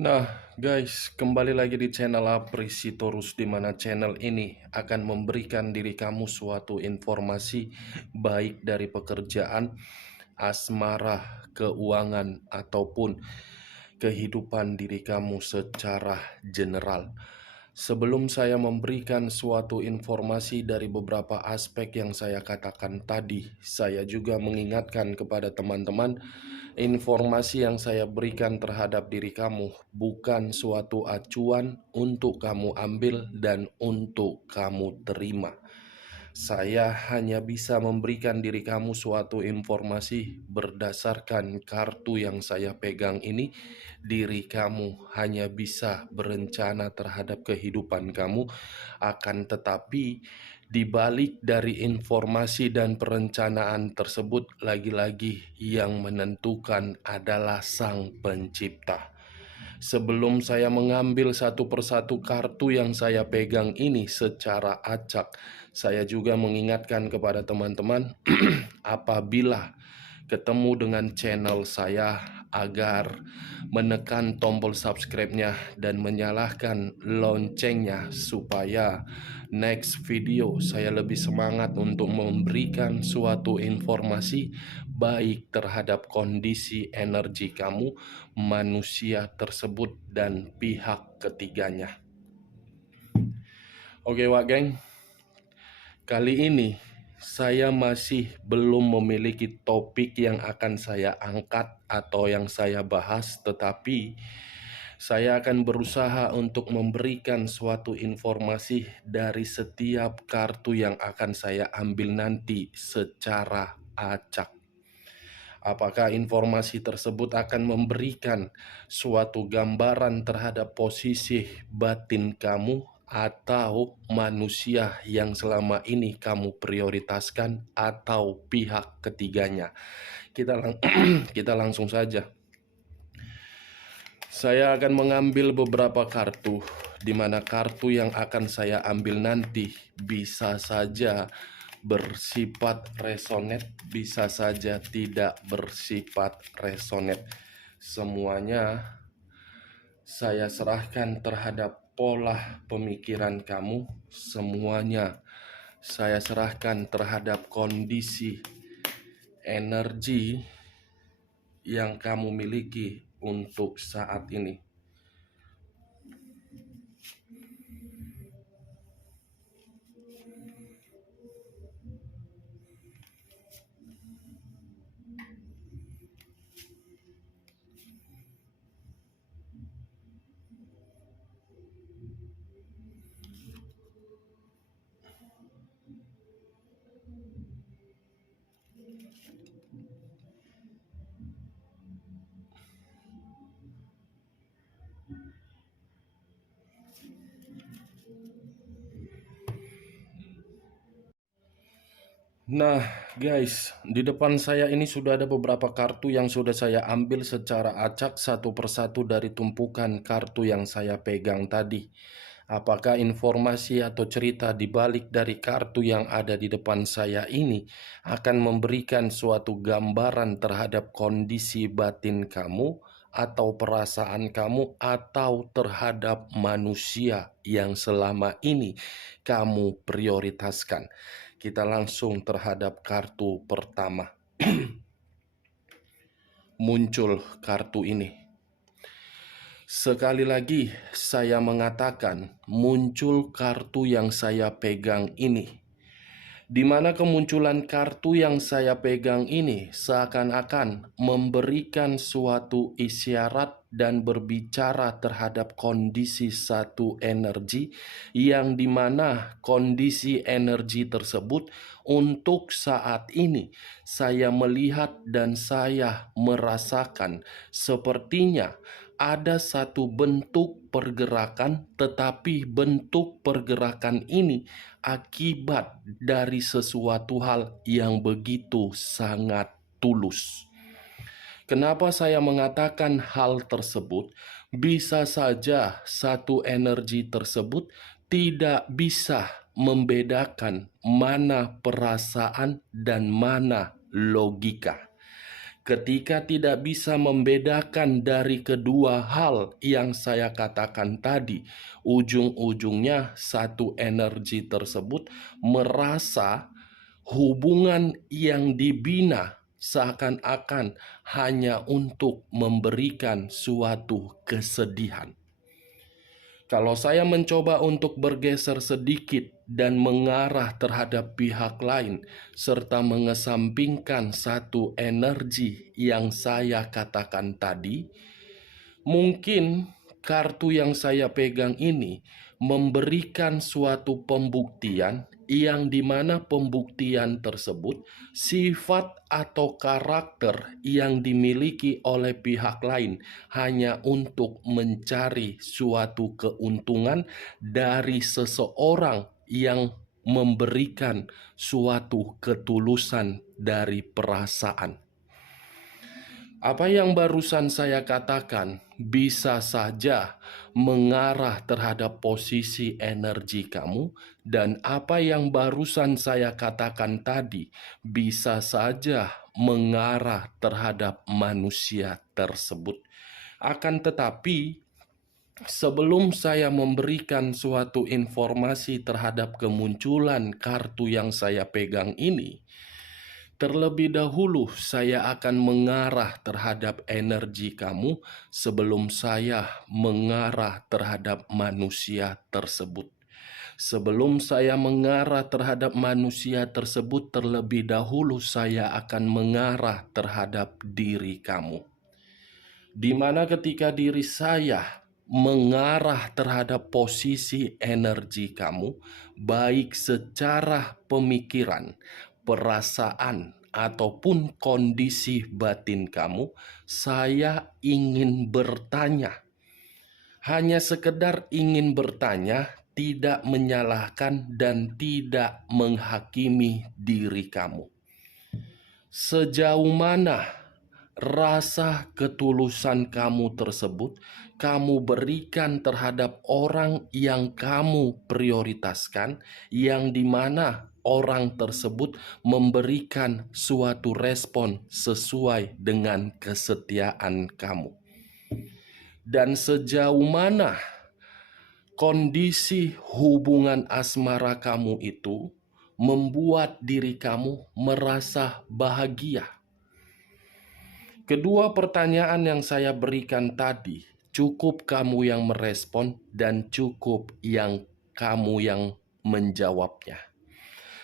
Nah, guys, kembali lagi di channel Aprisitorus, di mana channel ini akan memberikan diri kamu suatu informasi baik dari pekerjaan, asmara, keuangan, ataupun kehidupan diri kamu secara general. Sebelum saya memberikan suatu informasi dari beberapa aspek yang saya katakan tadi, saya juga mengingatkan kepada teman-teman, informasi yang saya berikan terhadap diri kamu bukan suatu acuan untuk kamu ambil dan untuk kamu terima. Saya hanya bisa memberikan diri kamu suatu informasi berdasarkan kartu yang saya pegang ini. Diri kamu hanya bisa berencana terhadap kehidupan kamu, akan tetapi di balik dari informasi dan perencanaan tersebut, lagi-lagi yang menentukan adalah Sang Pencipta. Sebelum saya mengambil satu persatu kartu yang saya pegang ini secara acak, saya juga mengingatkan kepada teman-teman, apabila ketemu dengan channel saya, agar menekan tombol subscribe-nya dan menyalakan loncengnya, supaya next video saya lebih semangat untuk memberikan suatu informasi baik terhadap kondisi energi kamu, manusia tersebut, dan pihak ketiganya. Oke Wak Geng, kali ini saya masih belum memiliki topik yang akan saya angkat atau yang saya bahas, tetapi saya akan berusaha untuk memberikan suatu informasi dari setiap kartu yang akan saya ambil nanti secara acak. Apakah informasi tersebut akan memberikan suatu gambaran terhadap posisi batin kamu atau manusia yang selama ini kamu prioritaskan atau pihak ketiganya? Kita langsung saja. Saya akan mengambil beberapa kartu, di mana kartu yang akan saya ambil nanti bisa saja bersifat resonate, bisa saja tidak bersifat resonate. Semuanya saya serahkan terhadap pola pemikiran kamu, semuanya saya serahkan terhadap kondisi energi yang kamu miliki untuk saat ini. Nah guys, di depan saya ini sudah ada beberapa kartu yang sudah saya ambil secara acak satu persatu dari tumpukan kartu yang saya pegang tadi. Apakah informasi atau cerita di balik dari kartu yang ada di depan saya ini akan memberikan suatu gambaran terhadap kondisi batin kamu atau perasaan kamu atau terhadap manusia yang selama ini kamu prioritaskan? Kita langsung terhadap kartu pertama. Muncul kartu ini. Sekali lagi saya mengatakan, muncul kartu yang saya pegang ini. Di mana kemunculan kartu yang saya pegang ini seakan-akan memberikan suatu isyarat dan berbicara terhadap kondisi satu energi, yang dimana kondisi energi tersebut untuk saat ini saya melihat dan saya merasakan sepertinya ada satu bentuk pergerakan, tetapi bentuk pergerakan ini akibat dari sesuatu hal yang begitu sangat tulus. Kenapa saya mengatakan hal tersebut? Bisa saja satu energi tersebut tidak bisa membedakan mana perasaan dan mana logika. Ketika tidak bisa membedakan dari kedua hal yang saya katakan tadi, ujung-ujungnya satu energi tersebut merasa hubungan yang dibina seakan-akan hanya untuk memberikan suatu kesedihan. Kalau saya mencoba untuk bergeser sedikit dan mengarah terhadap pihak lain, serta mengesampingkan satu energi yang saya katakan tadi, mungkin kartu yang saya pegang ini memberikan suatu pembuktian yang dimana pembuktian tersebut sifat atau karakter yang dimiliki oleh pihak lain hanya untuk mencari suatu keuntungan dari seseorang yang memberikan suatu ketulusan dari perasaan. Apa yang barusan saya katakan bisa saja mengarah terhadap posisi energi kamu, dan apa yang barusan saya katakan tadi bisa saja mengarah terhadap manusia tersebut. Akan tetapi, sebelum saya memberikan suatu informasi terhadap kemunculan kartu yang saya pegang ini, terlebih dahulu saya akan mengarah terhadap energi kamu sebelum saya mengarah terhadap manusia tersebut. Sebelum saya mengarah terhadap manusia tersebut, terlebih dahulu saya akan mengarah terhadap diri kamu. Di mana ketika diri saya mengarah terhadap posisi energi kamu, baik secara pemikiran, perasaan, ataupun kondisi batin kamu, saya ingin bertanya. Hanya sekedar ingin bertanya, tidak menyalahkan dan tidak menghakimi diri kamu. Sejauh mana rasa ketulusan kamu tersebut kamu berikan terhadap orang yang kamu prioritaskan, yang dimana orang tersebut memberikan suatu respon sesuai dengan kesetiaan kamu. Dan sejauh mana kondisi hubungan asmara kamu itu membuat diri kamu merasa bahagia. Kedua pertanyaan yang saya berikan tadi, cukup kamu yang merespon dan cukup kamu yang menjawabnya.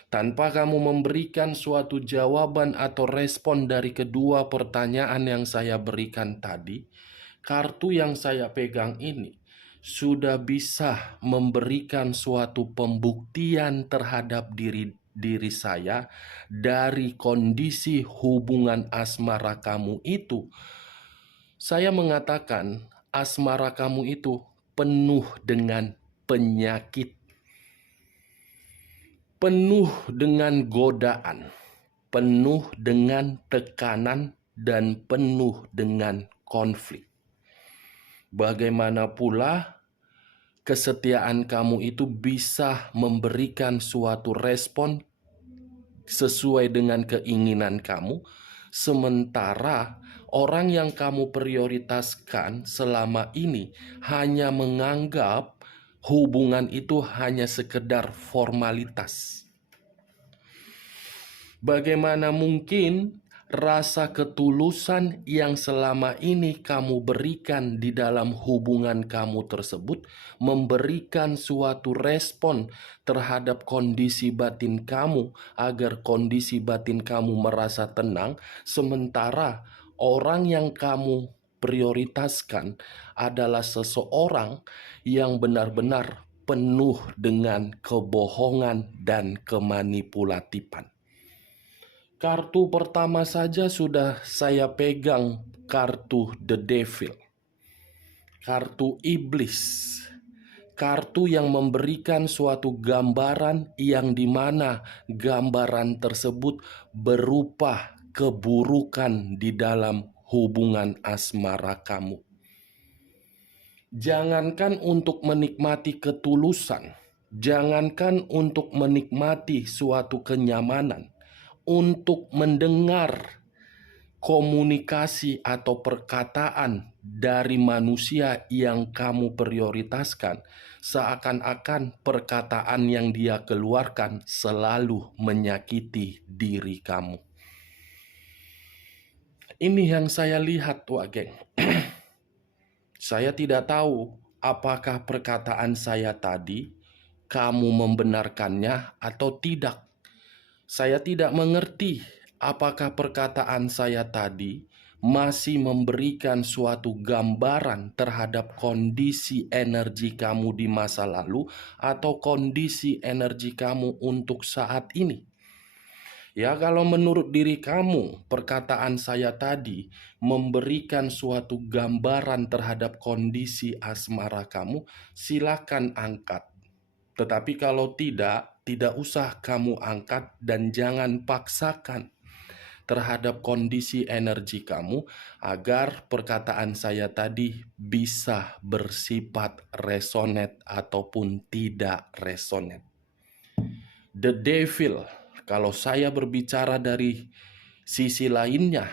Tanpa kamu memberikan suatu jawaban atau respon dari kedua pertanyaan yang saya berikan tadi, kartu yang saya pegang ini sudah bisa memberikan suatu pembuktian terhadap diri saya dari kondisi hubungan asmara kamu itu. Saya mengatakan asmara kamu itu penuh dengan penyakit, penuh dengan godaan, penuh dengan tekanan, dan penuh dengan konflik. Bagaimana pula kesetiaan kamu itu bisa memberikan suatu respon sesuai dengan keinginan kamu, sementara orang yang kamu prioritaskan selama ini hanya menganggap hubungan itu hanya sekedar formalitas. Bagaimana mungkin rasa ketulusan yang selama ini kamu berikan di dalam hubungan kamu tersebut memberikan suatu respon terhadap kondisi batin kamu agar kondisi batin kamu merasa tenang, sementara orang yang kamu prioritaskan adalah seseorang yang benar-benar penuh dengan kebohongan dan kemanipulatifan. Kartu pertama saja sudah saya pegang, kartu The Devil, kartu iblis, kartu yang memberikan suatu gambaran yang dimana gambaran tersebut berupa keburukan di dalam hubungan asmara kamu. Jangankan untuk menikmati ketulusan, jangankan untuk menikmati suatu kenyamanan, untuk mendengar komunikasi atau perkataan dari manusia yang kamu prioritaskan, seakan-akan perkataan yang dia keluarkan selalu menyakiti diri kamu. Ini yang saya lihat, Wak Geng. Saya tidak tahu apakah perkataan saya tadi kamu membenarkannya atau tidak. Saya tidak mengerti apakah perkataan saya tadi masih memberikan suatu gambaran terhadap kondisi energi kamu di masa lalu atau kondisi energi kamu untuk saat ini. Ya, kalau menurut diri kamu, perkataan saya tadi memberikan suatu gambaran terhadap kondisi asmara kamu, silakan angkat. Tetapi kalau tidak usah kamu angkat dan jangan paksakan terhadap kondisi energi kamu agar perkataan saya tadi bisa bersifat resonate ataupun tidak resonate. The devil, kalau saya berbicara dari sisi lainnya,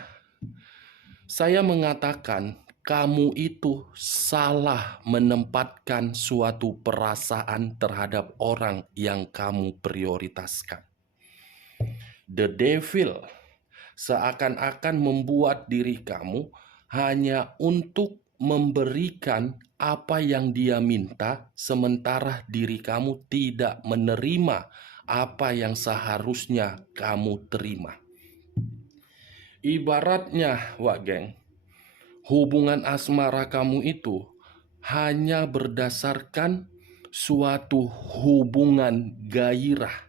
saya mengatakan kamu itu salah menempatkan suatu perasaan terhadap orang yang kamu prioritaskan. The devil seakan-akan membuat diri kamu hanya untuk memberikan apa yang dia minta, sementara diri kamu tidak menerima apa yang seharusnya kamu terima. Ibaratnya, Wak Geng, hubungan asmara kamu itu hanya berdasarkan suatu hubungan gairah.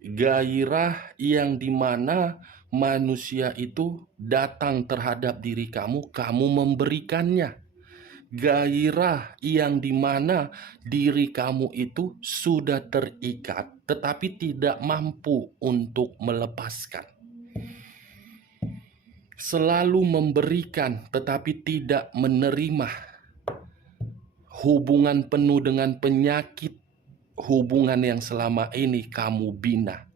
Gairah yang dimana manusia itu datang terhadap diri kamu, kamu memberikannya. Gairah yang dimana diri kamu itu sudah terikat tetapi tidak mampu untuk melepaskan. Selalu memberikan tetapi tidak menerima. Hubungan penuh dengan penyakit, hubungan yang selama ini kamu bina.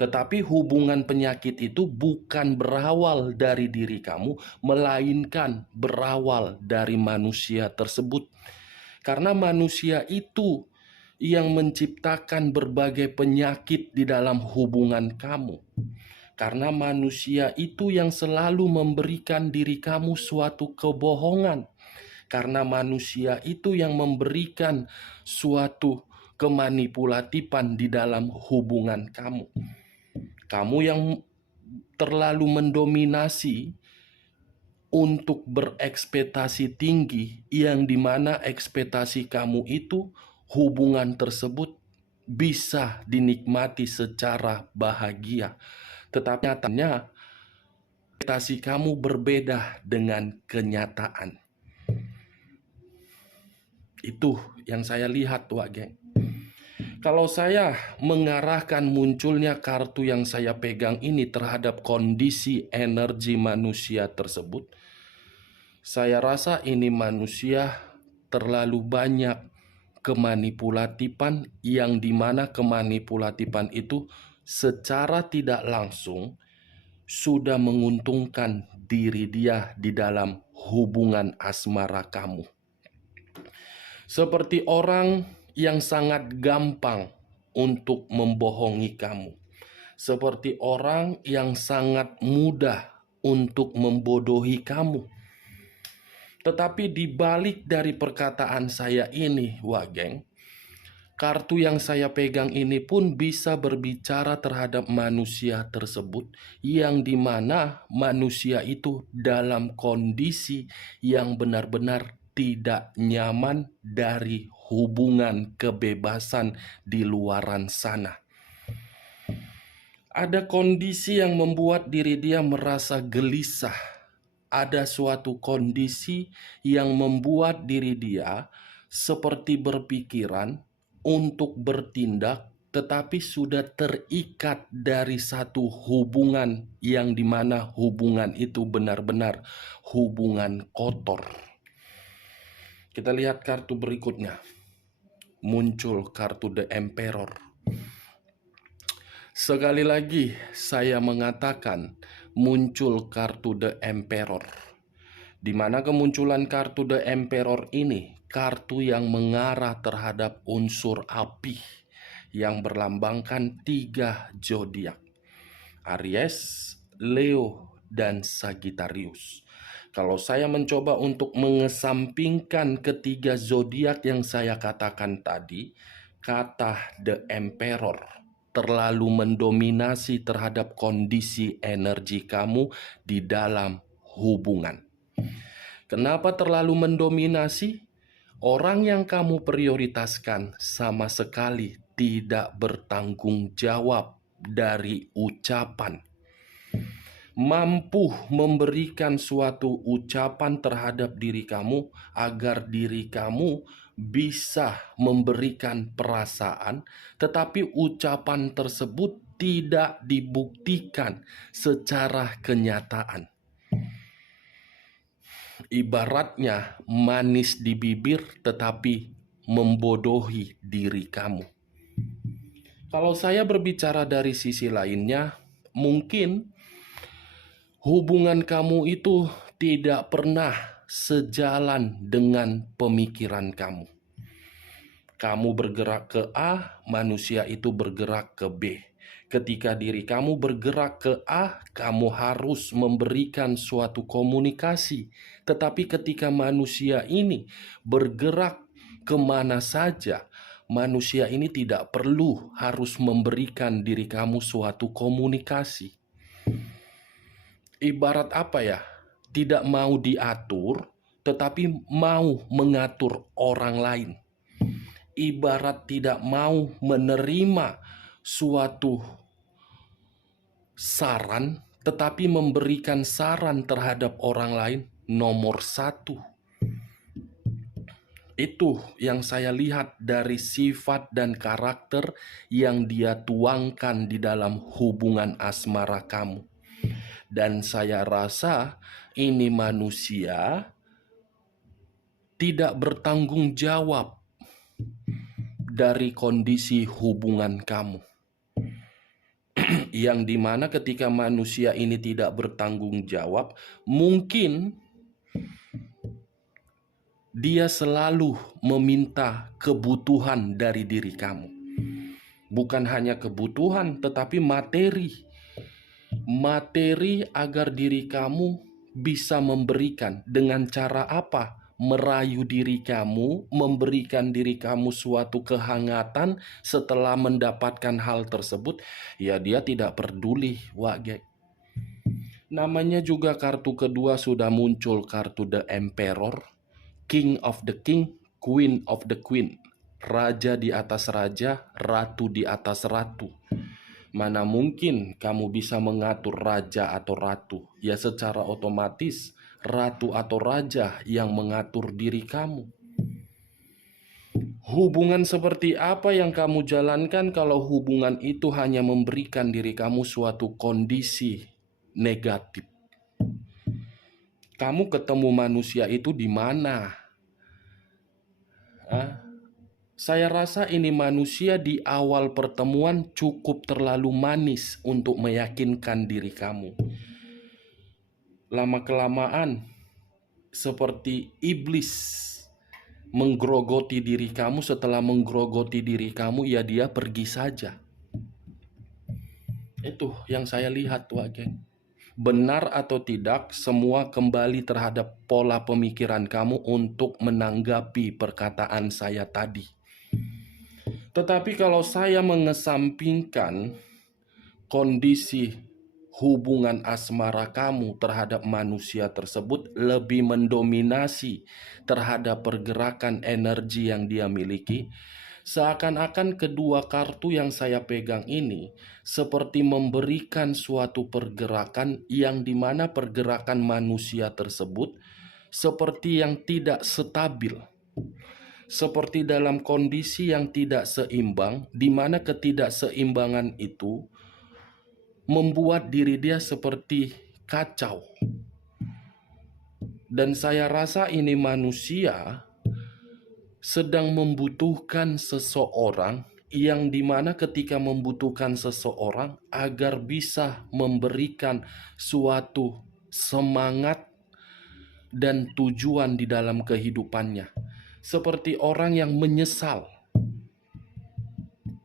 Tetapi hubungan penyakit itu bukan berawal dari diri kamu, melainkan berawal dari manusia tersebut. Karena manusia itu yang menciptakan berbagai penyakit di dalam hubungan kamu. Karena manusia itu yang selalu memberikan diri kamu suatu kebohongan. Karena manusia itu yang memberikan suatu kemanipulatifan di dalam hubungan kamu. Kamu yang terlalu mendominasi untuk berekspektasi tinggi, yang dimana ekspektasi kamu itu hubungan tersebut bisa dinikmati secara bahagia. Tetapi nyatanya ekspektasi kamu berbeda dengan kenyataan. Itu yang saya lihat, Wak Geng. Kalau saya mengarahkan munculnya kartu yang saya pegang ini terhadap kondisi energi manusia tersebut, saya rasa ini manusia terlalu banyak kemanipulatifan, yang dimana kemanipulatifan itu secara tidak langsung sudah menguntungkan diri dia di dalam hubungan asmara kamu. Seperti orang yang sangat gampang untuk membohongi kamu. Seperti orang yang sangat mudah untuk membodohi kamu. Tetapi di balik dari perkataan saya ini, Wak Geng, kartu yang saya pegang ini pun bisa berbicara terhadap manusia tersebut, yang dimana manusia itu dalam kondisi yang benar-benar tidak nyaman dari hubungan kebebasan di luaran sana. Ada kondisi yang membuat diri dia merasa gelisah. Ada suatu kondisi yang membuat diri dia seperti berpikiran untuk bertindak, tetapi sudah terikat dari satu hubungan yang dimana hubungan itu benar-benar hubungan kotor. Kita lihat kartu berikutnya. Muncul kartu The Emperor. Sekali lagi saya mengatakan muncul kartu The Emperor. Di mana kemunculan kartu The Emperor ini, kartu yang mengarah terhadap unsur api yang berlambangkan 3 zodiak: Aries, Leo, dan Sagittarius. Kalau saya mencoba untuk mengesampingkan ketiga zodiak yang saya katakan tadi, kata The Emperor terlalu mendominasi terhadap kondisi energi kamu di dalam hubungan. Kenapa terlalu mendominasi? Orang yang kamu prioritaskan sama sekali tidak bertanggung jawab dari ucapan. Mampu memberikan suatu ucapan terhadap diri kamu agar diri kamu bisa memberikan perasaan, tetapi ucapan tersebut tidak dibuktikan secara kenyataan. Ibaratnya manis di bibir tetapi membodohi diri kamu. Kalau saya berbicara dari sisi lainnya, mungkin hubungan kamu itu tidak pernah sejalan dengan pemikiran kamu. Kamu bergerak ke A, manusia itu bergerak ke B. Ketika diri kamu bergerak ke A, kamu harus memberikan suatu komunikasi. Tetapi ketika manusia ini bergerak kemana saja, manusia ini tidak perlu harus memberikan diri kamu suatu komunikasi. Ibarat apa ya? Tidak mau diatur, tetapi mau mengatur orang lain. Ibarat tidak mau menerima suatu saran, tetapi memberikan saran terhadap orang lain. Nomor 1. Itu yang saya lihat dari sifat dan karakter yang dia tuangkan di dalam hubungan asmara kamu. Dan saya rasa ini manusia tidak bertanggung jawab dari kondisi hubungan kamu. Yang dimana ketika manusia ini tidak bertanggung jawab, mungkin dia selalu meminta kebutuhan dari diri kamu. Bukan hanya kebutuhan, tetapi materi. Materi agar diri kamu bisa memberikan. Dengan cara apa? Merayu diri kamu, memberikan diri kamu suatu kehangatan. Setelah mendapatkan hal tersebut, ya dia tidak peduli, Wak. Namanya juga kartu kedua sudah muncul, kartu The Emperor, King of the King, Queen of the Queen. Raja di atas raja, ratu di atas ratu. Mana mungkin kamu bisa mengatur raja atau ratu? Ya secara otomatis ratu atau raja yang mengatur diri kamu. Hubungan seperti apa yang kamu jalankan kalau hubungan itu hanya memberikan diri kamu suatu kondisi negatif? Kamu ketemu manusia itu di mana? Saya rasa ini manusia di awal pertemuan cukup terlalu manis untuk meyakinkan diri kamu. Lama-kelamaan, seperti iblis menggerogoti diri kamu. Setelah menggerogoti diri kamu, ya dia pergi saja. Itu yang saya lihat, Wak Geng. Benar atau tidak, semua kembali terhadap pola pemikiran kamu untuk menanggapi perkataan saya tadi. Tetapi kalau saya mengesampingkan kondisi hubungan asmara kamu terhadap manusia tersebut lebih mendominasi terhadap pergerakan energi yang dia miliki, seakan-akan kedua kartu yang saya pegang ini seperti memberikan suatu pergerakan yang dimana pergerakan manusia tersebut seperti yang tidak stabil. Seperti dalam kondisi yang tidak seimbang, di mana ketidakseimbangan itu membuat diri dia seperti kacau. Dan saya rasa ini manusia sedang membutuhkan seseorang yang dimana ketika membutuhkan seseorang agar bisa memberikan suatu semangat dan tujuan di dalam kehidupannya. Seperti orang yang menyesal.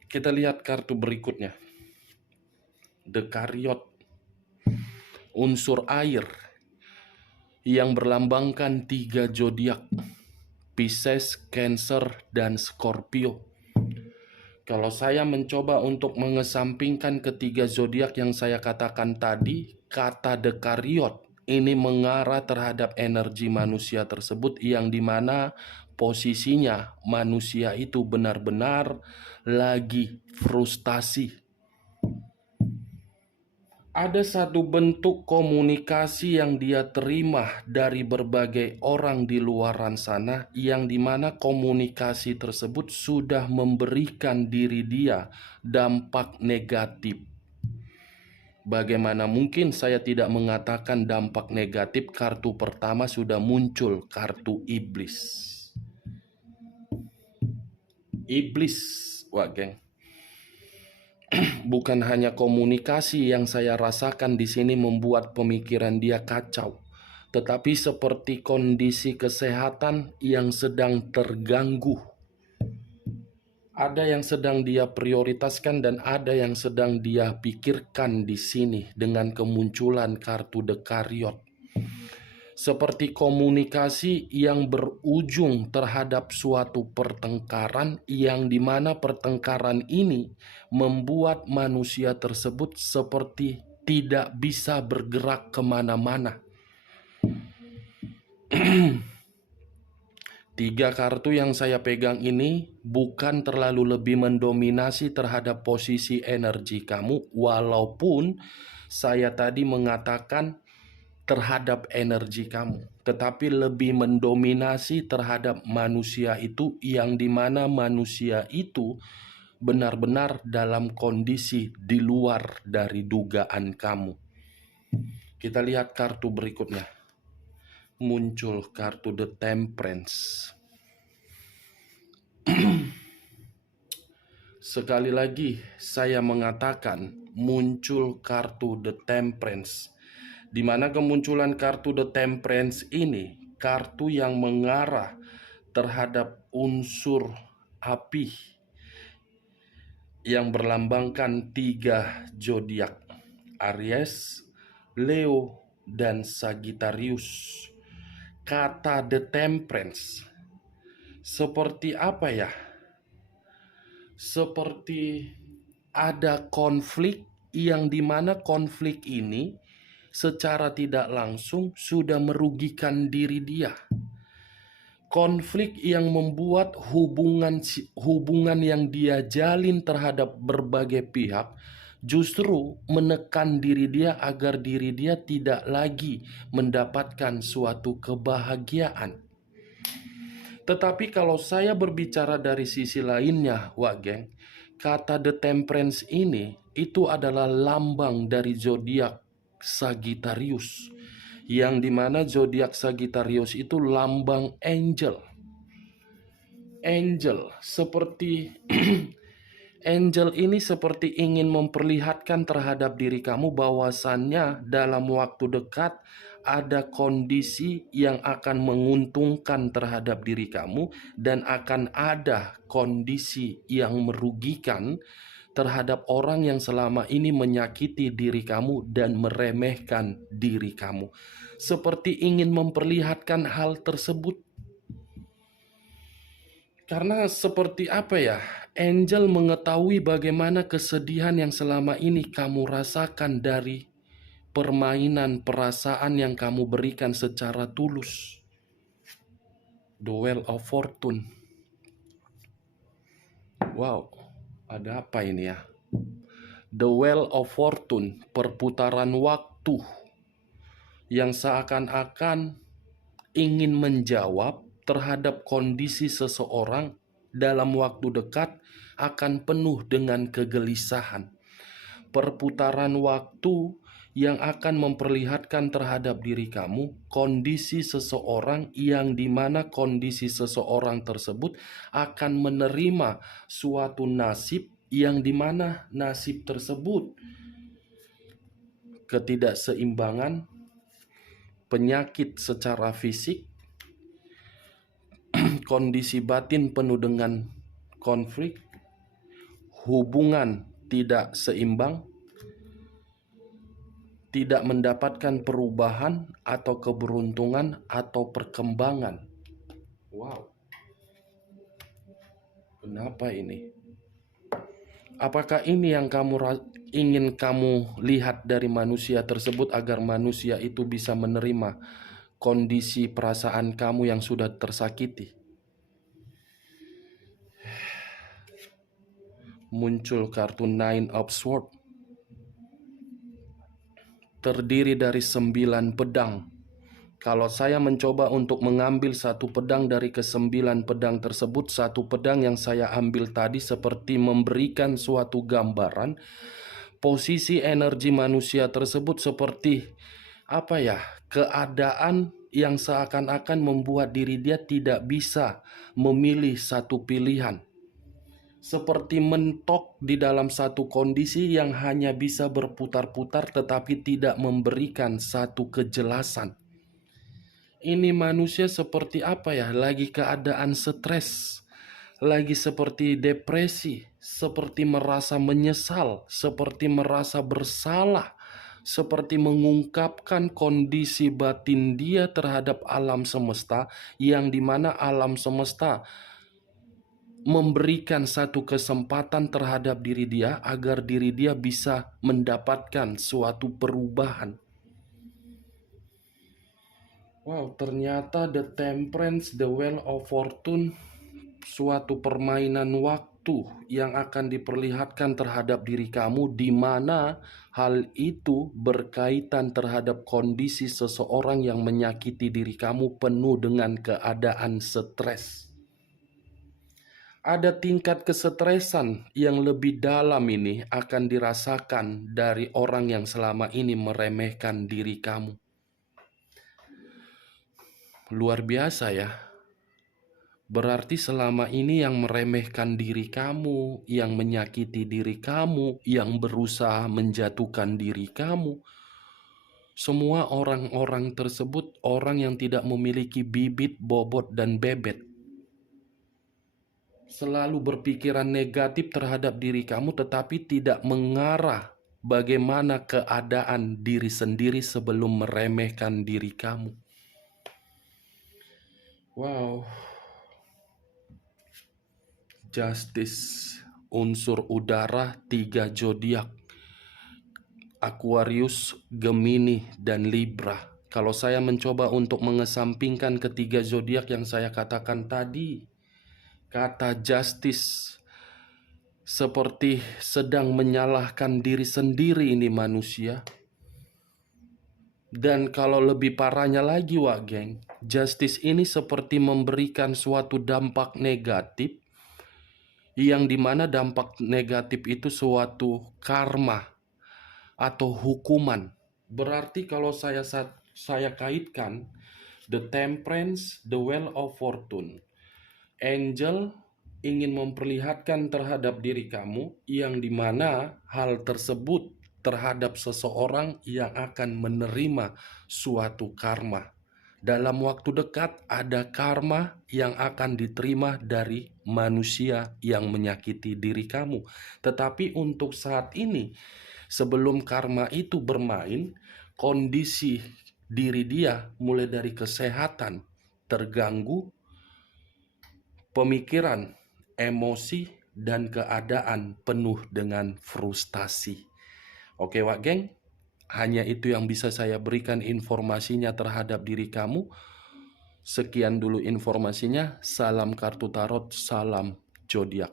Kita lihat kartu berikutnya. Dekariot, unsur air yang berlambangkan 3 zodiak, Pisces, Cancer, dan Scorpio. Kalau saya mencoba untuk mengesampingkan ketiga zodiak yang saya katakan tadi, kata dekariot ini mengarah terhadap energi manusia tersebut yang dimana posisinya manusia itu benar-benar lagi frustasi. Ada satu bentuk komunikasi yang dia terima dari berbagai orang di luaran sana, yang dimana komunikasi tersebut sudah memberikan diri dia dampak negatif. Bagaimana mungkin saya tidak mengatakan dampak negatif? Kartu pertama sudah muncul, kartu iblis. Iblis, wah geng. Bukan hanya komunikasi yang saya rasakan di sini membuat pemikiran dia kacau, tetapi seperti kondisi kesehatan yang sedang terganggu. Ada yang sedang dia prioritaskan dan ada yang sedang dia pikirkan di sini dengan kemunculan kartu dekariot. Seperti komunikasi yang berujung terhadap suatu pertengkaran yang dimana pertengkaran ini membuat manusia tersebut seperti tidak bisa bergerak kemana-mana. 3 kartu yang saya pegang ini bukan terlalu lebih mendominasi terhadap posisi energi kamu, walaupun saya tadi mengatakan terhadap energi kamu, tetapi lebih mendominasi terhadap manusia itu, yang dimana manusia itu benar-benar dalam kondisi di luar dari dugaan kamu. Kita lihat kartu berikutnya. Muncul kartu The Temperance. Sekali lagi saya mengatakan muncul kartu The Temperance, di mana kemunculan kartu The Temperance ini kartu yang mengarah terhadap unsur api yang berlambangkan 3 zodiak, Aries, Leo, dan Sagittarius. Kata The Temperance seperti apa ya? Seperti ada konflik yang dimana konflik ini secara tidak langsung sudah merugikan diri dia. Konflik yang membuat hubungan yang dia jalin terhadap berbagai pihak justru menekan diri dia agar diri dia tidak lagi mendapatkan suatu kebahagiaan. Tetapi kalau saya berbicara dari sisi lainnya, wak geng, kata The Temperance ini itu adalah lambang dari zodiak Sagittarius, yang dimana zodiak Sagittarius itu lambang angel. Angel seperti angel ini seperti ingin memperlihatkan terhadap diri kamu bahwasannya dalam waktu dekat ada kondisi yang akan menguntungkan terhadap diri kamu, dan akan ada kondisi yang merugikan terhadap orang yang selama ini menyakiti diri kamu dan meremehkan diri kamu. Seperti ingin memperlihatkan hal tersebut. Karena seperti apa ya, angel mengetahui bagaimana kesedihan yang selama ini kamu rasakan dari permainan perasaan yang kamu berikan secara tulus. The Wheel of Fortune. Wow, ada apa ini ya? The Wheel of Fortune, perputaran waktu yang seakan-akan ingin menjawab terhadap kondisi seseorang dalam waktu dekat akan penuh dengan kegelisahan. perputaran waktu yang akan memperlihatkan terhadap diri kamu kondisi seseorang yang dimana kondisi seseorang tersebut akan menerima suatu nasib yang dimana nasib tersebut ketidakseimbangan, penyakit secara fisik, kondisi batin penuh dengan konflik, hubungan tidak seimbang, tidak mendapatkan perubahan atau keberuntungan atau perkembangan. Wow. Kenapa ini? Apakah ini yang ingin kamu lihat dari manusia tersebut agar manusia itu bisa menerima kondisi perasaan kamu yang sudah tersakiti? Muncul kartu Nine of Swords. Terdiri dari 9 pedang. Kalau saya mencoba untuk mengambil satu pedang dari ke-9 pedang tersebut, satu pedang yang saya ambil tadi seperti memberikan suatu gambaran posisi energi manusia tersebut seperti keadaan yang seakan-akan membuat diri dia tidak bisa memilih satu pilihan. Seperti mentok di dalam satu kondisi yang hanya bisa berputar-putar tetapi tidak memberikan satu kejelasan. Ini manusia seperti lagi keadaan stres, lagi seperti depresi, seperti merasa menyesal, seperti merasa bersalah, seperti mengungkapkan kondisi batin dia terhadap alam semesta, yang dimana alam semesta memberikan satu kesempatan terhadap diri dia agar diri dia bisa mendapatkan suatu perubahan. Wow, ternyata The Temperance, The Wheel of Fortune, suatu permainan waktu yang akan diperlihatkan terhadap diri kamu, di mana hal itu berkaitan terhadap kondisi seseorang yang menyakiti diri kamu penuh dengan keadaan stres. Ada tingkat kesetresan yang lebih dalam ini akan dirasakan dari orang yang selama ini meremehkan diri kamu. Luar biasa ya. Berarti selama ini yang meremehkan diri kamu, yang menyakiti diri kamu, yang berusaha menjatuhkan diri kamu, semua orang-orang tersebut orang yang tidak memiliki bibit, bobot, dan bebet. Selalu berpikiran negatif terhadap diri kamu tetapi tidak mengarah bagaimana keadaan diri sendiri sebelum meremehkan diri kamu. Wow. Justice, unsur udara, 3 zodiak, Aquarius, Gemini, dan Libra. Kalau saya mencoba untuk mengesampingkan ketiga zodiak yang saya katakan tadi, kata justice seperti sedang menyalahkan diri sendiri ini manusia. Dan kalau lebih parahnya lagi geng, justice ini seperti memberikan suatu dampak negatif, yang dimana dampak negatif itu suatu karma atau hukuman. Berarti kalau saya kaitkan The Temperance, The Wheel of Fortune, angel ingin memperlihatkan terhadap diri kamu yang dimana hal tersebut terhadap seseorang yang akan menerima suatu karma. Dalam waktu dekat ada karma yang akan diterima dari manusia yang menyakiti diri kamu. Tetapi untuk saat ini, sebelum karma itu bermain, kondisi diri dia mulai dari kesehatan terganggu, pemikiran, emosi, dan keadaan penuh dengan frustasi. Oke geng, hanya itu yang bisa saya berikan informasinya terhadap diri kamu. Sekian dulu informasinya. Salam kartu tarot, salam zodiak.